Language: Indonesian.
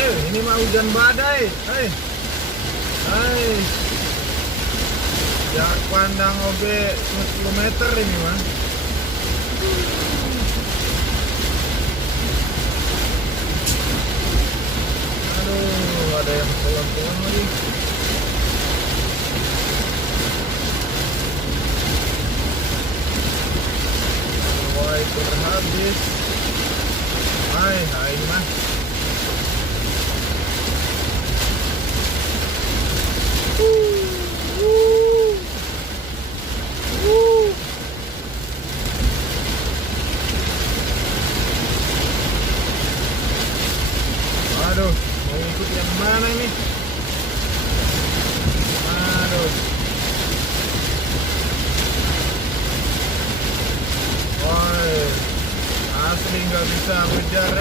ini mah hujan badai. Hei. Hei. Jarak pandang oge 10 meter ini mah. Aduh, ada yang pulang-pulang lagi. Wah, itu habis. Hai mah. Aduh, mau ikut yang mana ini? Aduh. Woi, asli nggak bisa ngejar,